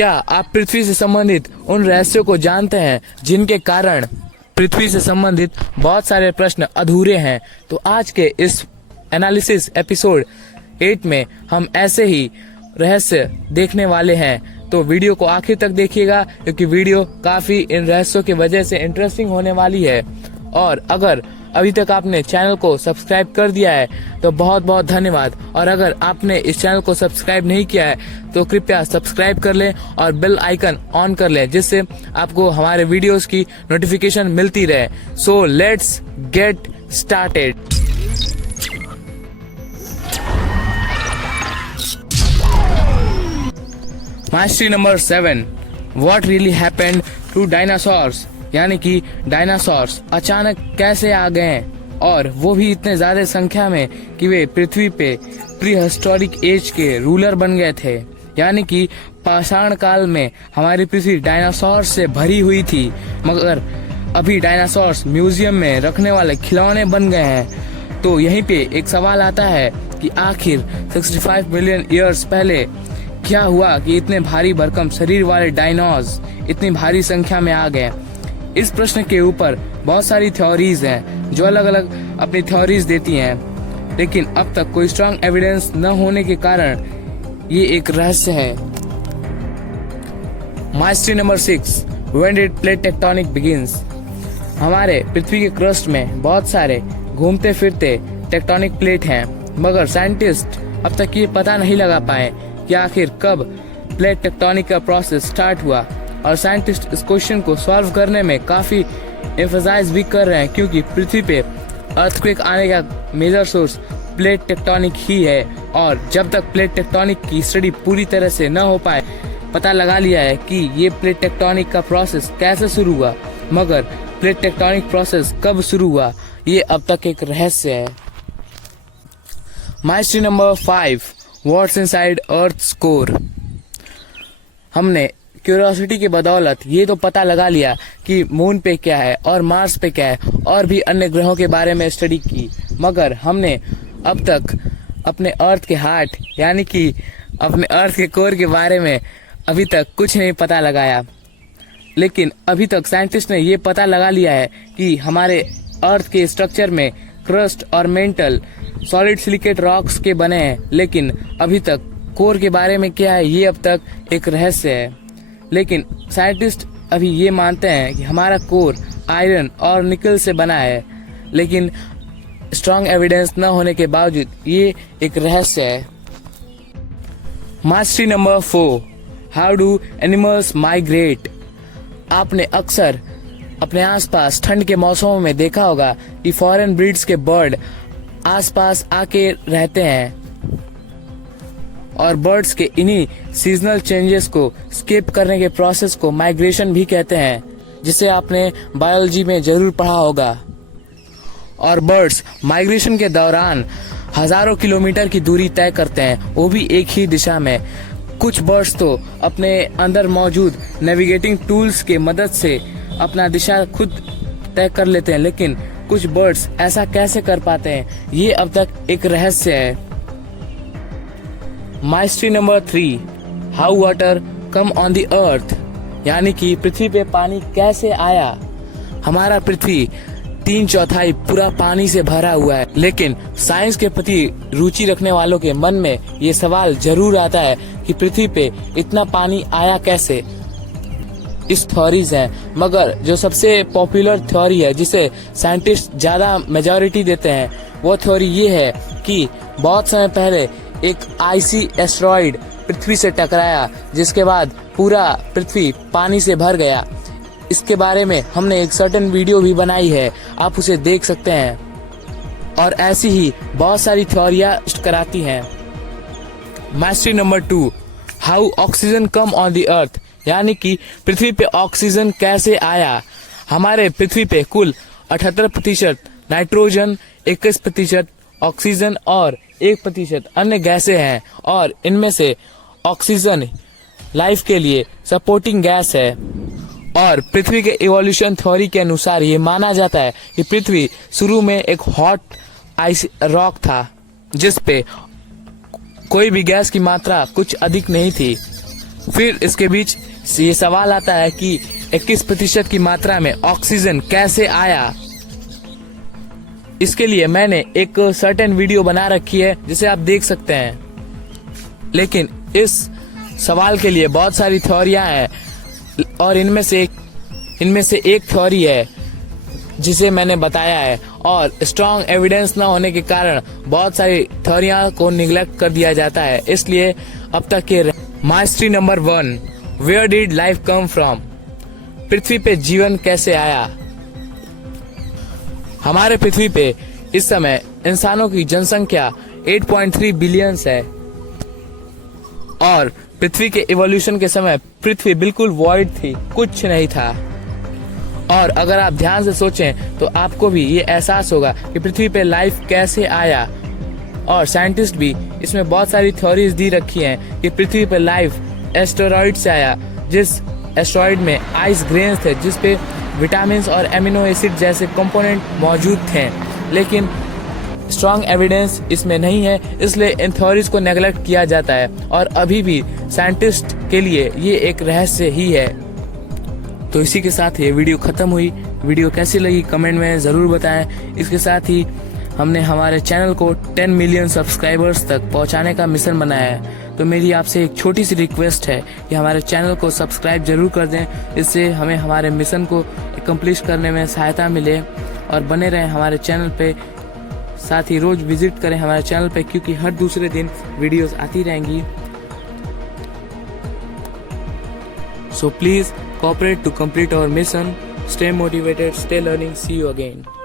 क्या आप पृथ्वी से संबंधित उन रहस्यों को जानते हैं जिनके कारण पृथ्वी से संबंधित बहुत सारे प्रश्न अधूरे हैं? तो आज के इस एनालिसिस एपिसोड 8 में हम ऐसे ही रहस्य देखने वाले हैं। तो वीडियो को आखिर तक देखिएगा क्योंकि वीडियो काफी इन रहस्यों की वजह से इंटरेस्टिंग होने वाली है। और अगर अभी तक आपने चैनल को सब्सक्राइब कर दिया है तो बहुत बहुत धन्यवाद। और अगर आपने इस चैनल को सब्सक्राइब नहीं किया है तो कृपया सब्सक्राइब कर लें और बेल आइकन ऑन कर लें, जिससे आपको हमारे वीडियोस की नोटिफिकेशन मिलती रहे। So let's get started. Mastery number 7, what really happened to dinosaurs, यानी कि डायनासोर्स अचानक कैसे आ गए और वो भी इतने ज्यादा संख्या में कि वे पृथ्वी पे प्री हिस्टोरिक एज के रूलर बन गए थे। यानी कि पाषाण काल में हमारी पृथ्वी डायनासोर से भरी हुई थी, मगर अभी डायनासोर्स म्यूजियम में रखने वाले खिलौने बन गए हैं। तो यहीं पे एक सवाल आता है कि आखिर 65 मिलियन ईयर्स पहले क्या हुआ कि इतने भारी भरकम शरीर वाले डायनोज इतनी भारी संख्या में आ गए। इस प्रश्न के ऊपर बहुत सारी थ्योरीज हैं जो अलग अलग अपनी थ्योरीज देती हैं, लेकिन अब तक कोई स्ट्रांग एविडेंस न होने के कारण ये एक रहस्य है। Mastery number 6, when did plate tectonic begins. हमारे पृथ्वी के क्रस्ट में बहुत सारे घूमते फिरते टेक्टोनिक प्लेट हैं, मगर साइंटिस्ट अब तक ये पता नहीं लगा पाए कि आखिर कब प्लेट टेक्टोनिक का प्रोसेस स्टार्ट हुआ। और साइंटिस्ट इस क्वेश्चन को सॉल्व करने में काफी एम्फसाइज भी कर रहे हैं, क्योंकि पृथ्वी पे अर्थक्वेक आने का मेजर सोर्स प्लेट टेक्टोनिक ही है। और जब तक प्लेट टेक्टोनिक की स्टडी पूरी तरह से न हो पाए, पता लगा लिया है कि ये प्लेट टेक्टोनिक का प्रोसेस कैसे शुरू हुआ, मगर प्लेट टेक्टोनिक प्रोसेस कब शुरू हुआ ये अब तक एक रहस्य है। Mastery number 5, what's inside earth's core. हमने क्यूरियोसिटी की बदौलत ये तो पता लगा लिया कि मून पे क्या है और मार्स पे क्या है और भी अन्य ग्रहों के बारे में स्टडी की, मगर हमने अब तक अपने अर्थ के हार्ट यानी कि अपने अर्थ के कोर के बारे में अभी तक कुछ नहीं पता लगाया। लेकिन अभी तक साइंटिस्ट ने ये पता लगा लिया है कि हमारे अर्थ के स्ट्रक्चर में क्रस्ट और मेंटल सॉलिड सिलिकेट रॉक्स के बने हैं, लेकिन अभी तक कोर के बारे में क्या है ये अब तक एक रहस्य है। लेकिन साइंटिस्ट अभी ये मानते हैं कि हमारा कोर आयरन और निकल से बना है, लेकिन स्ट्रांग एविडेंस न होने के बावजूद ये एक रहस्य है। Mastery number 4, how do animals migrate. आपने अक्सर अपने आसपास ठंड के मौसमों में देखा होगा कि फॉरेन ब्रीड्स के बर्ड आसपास आके रहते हैं, और बर्ड्स के इन्हीं सीजनल चेंजेस को स्किप करने के प्रोसेस को माइग्रेशन भी कहते हैं, जिसे आपने बायोलॉजी में जरूर पढ़ा होगा। और बर्ड्स माइग्रेशन के दौरान हजारों किलोमीटर की दूरी तय करते हैं, वो भी एक ही दिशा में। कुछ बर्ड्स तो अपने अंदर मौजूद नेविगेटिंग टूल्स के मदद से अपना दिशा खुद तय कर लेते हैं, लेकिन कुछ बर्ड्स ऐसा कैसे कर पाते हैं ये अब तक एक रहस्य है। Mastery number 3, how water come on the earth, यानी कि पृथ्वी पे पानी कैसे आया। हमारा पृथ्वी 3/4 पूरा पानी से भरा हुआ है, लेकिन साइंस के प्रति रुचि रखने वालों के मन में ये सवाल जरूर आता है कि पृथ्वी पे इतना पानी आया कैसे। इस थ्योरीज हैं, मगर जो सबसे पॉपुलर थ्योरी है जिसे साइंटिस्ट ज्यादा मेजॉरिटी देते हैं, वो थ्योरी ये है कि बहुत समय पहले एक आइसी एस्टेरॉइड पृथ्वी से टकराया, जिसके बाद पूरा पृथ्वी पानी से भर गया। इसके बारे में हमने एक सर्टेन वीडियो भी बनाई है, आप उसे देख सकते हैं। और ऐसी ही बहुत सारी थ्योरियां कराती हैं। Mastery number 2, how oxygen come on the earth, यानी कि पृथ्वी पे ऑक्सीजन कैसे आया। हमारे पृथ्वी पे कुल 78% नाइट्रोजन, 21% ऑक्सीजन और 1% अन्य गैसें हैं, और इनमें से ऑक्सीजन लाइफ के लिए सपोर्टिंग गैस है। और पृथ्वी के इवोल्यूशन थ्योरी के अनुसार ये माना जाता है कि पृथ्वी शुरू में एक हॉट आइस रॉक था, जिस पे कोई भी गैस की मात्रा कुछ अधिक नहीं थी। फिर इसके बीच ये सवाल आता है कि 21% की मात्रा में ऑक्सीजन कैसे आया। इसके लिए मैंने एक सर्टेन वीडियो बना रखी है जिसे आप देख सकते हैं, लेकिन इस सवाल के लिए बहुत सारी थ्योरियां हैं और इनमें से एक थ्योरी है जिसे मैंने बताया है, और स्ट्रॉन्ग एविडेंस न होने के कारण बहुत सारी थ्योरियां को निगलेक्ट कर दिया जाता है। इसलिए अब तक के mastery number 1, where did life come from? पृथ्वी पे जीवन कैसे आया? हमारे पृथ्वी पे इस समय इंसानों की जनसंख्या 8.3 बिलियन है और पृथ्वी के इवोल्यूशन के समय पृथ्वी बिल्कुल वॉइड थी, कुछ नहीं था। और अगर आप ध्यान से सोचें तो आपको भी ये एहसास होगा कि पृथ्वी पे लाइफ कैसे आया। और साइंटिस्ट भी इसमें बहुत सारी थ्योरीज दी रखी हैं कि पृथ्वी पे लाइफ एस्टेरॉइड से आया, जिस एस्टेरॉइड में आइस ग्रेन्स थे जिस पे विटामिन और एमिनो एसिड जैसे कंपोनेंट मौजूद थे, लेकिन स्ट्रॉन्ग एविडेंस इसमें नहीं है, इसलिए इन थ्योरीज को नेगलेक्ट किया जाता है और अभी भी साइंटिस्ट के लिए ये एक रहस्य ही है। तो इसी के साथ ये वीडियो खत्म हुई। वीडियो कैसी लगी कमेंट में ज़रूर बताएं। इसके साथ ही हमने हमारे चैनल को 10 मिलियन सब्सक्राइबर्स तक पहुंचाने का मिशन बनाया है, तो मेरी आपसे एक छोटी सी रिक्वेस्ट है कि हमारे चैनल को सब्सक्राइब जरूर कर दें, इससे हमें हमारे मिशन को एकम्प्लिश करने में सहायता मिले। और बने रहें हमारे चैनल पे, साथ ही रोज विजिट करें हमारे चैनल पे क्योंकि हर दूसरे दिन वीडियोस आती रहेंगी। So please cooperate to complete our mission. Stay motivated, stay learning. See you again.